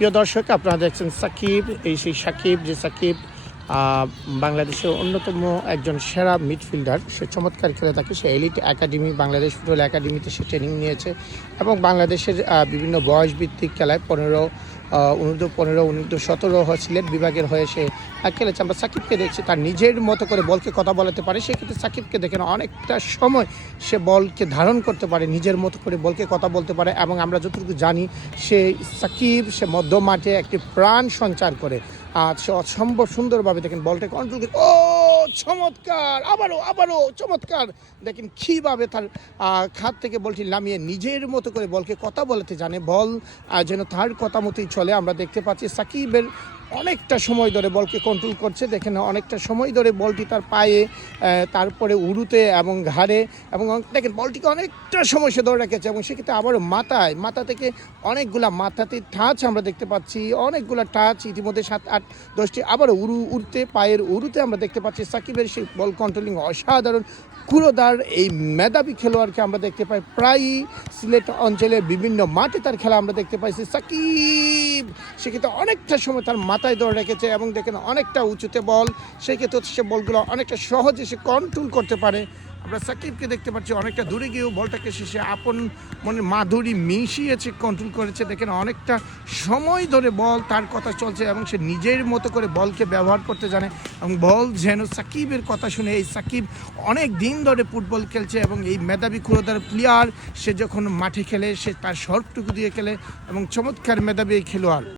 প্রিয় দর্শক, আপনারা দেখছেন সাকিব। এই সেই সাকিব, যে সাকিব বাংলাদেশের অন্যতম একজন সেরা মিডফিল্ডার। সে চমৎকার খেলে থাকে। সে এলিট একাডেমি, বাংলাদেশ ফুটবল একাডেমিতে সে ট্রেনিং নিয়েছে এবং বাংলাদেশের বিভিন্ন বয়সভিত্তিক খেলায় 15, অনূর্ধ্ব-15, অনূর্ধ্ব-17 সিলেট বিভাগের হয়ে সে খেলেছে। আমরা সাকিবকে দেখছি তার নিজের মতো করে বলকে কথা বলাতে পারে। সেক্ষেত্রে সাকিবকে দেখেন অনেকটা সময় সে বলকে ধারণ করতে পারে, নিজের মতো করে বলকে কথা বলতে পারে। এবং আমরা যতটুকু জানি সে সাকিব সে মধ্য মাঠে একটি প্রাণ সঞ্চার করে। সে অসম্ভব সুন্দরভাবে দেখেন বলটা কন্ট্রোল করে, ও চমৎকার, আবারও চমৎকার। দেখেন কীভাবে তার খাত থেকে বলটি নামিয়ে নিজের মতো করে বলকে কথা বলাতে জানে। বল যেন তার কথা মতোই চলে। আমরা দেখতে পাচ্ছি সাকিবের অনেকটা সময় ধরে বলকে কন্ট্রোল করছে। দেখেন অনেকটা সময় ধরে বলটি তার পায়ে, তারপরে উরুতে এবং ঘাড়ে, এবং দেখেন বলটিকে অনেকটা সময় সে ধরে রেখেছে। এবং সেক্ষেত্রে আবারও মাথা থেকে অনেকগুলা মাথাতে টাচ আমরা দেখতে পাচ্ছি, অনেকগুলা টাচ ইতিমধ্যে 7, 8, 10টি। আবারও উড়তে, পায়ের উরুতে আমরা দেখতে পাচ্ছি সাকিবের সেই বল কন্ট্রোলিং অসাধারণ। কুরোদার এই মেধাবী খেলোয়াড়কে আমরা দেখতে পাই প্রায়ই সিলেট অঞ্চলের বিভিন্ন মাঠে তার খেলা আমরা দেখতে পাইছি। সাকিব সেক্ষেত্রে অনেকটা সময় তার মাথায় ধরে রেখেছে এবং দেখেন অনেকটা উঁচুতে বল, সেই ক্ষেত্রে সে বলগুলো অনেকটা সহজে সে কন্ট্রোল করতে পারে। আমরা সাকিবকে দেখতে পাচ্ছি অনেকটা দূরে গিয়েও বলটাকে সে আপন মনে মাধুরী মিশিয়েছে, কন্ট্রোল করেছে। দেখেন অনেকটা সময় ধরে বল তার কথা চলছে এবং সে নিজের মতো করে বলকে ব্যবহার করতে জানে। এবং বল যেন সাকিবের কথা শুনে, এই সাকিব অনেক দিন ধরে ফুটবল খেলছে এবং এই মেধাবী কুরোদার প্লেয়ার। সে যখন মাঠে খেলে সে তার শর্টটুকু দিয়ে খেলে এবং চমৎকার মেধাবী এই খেলোয়াড়।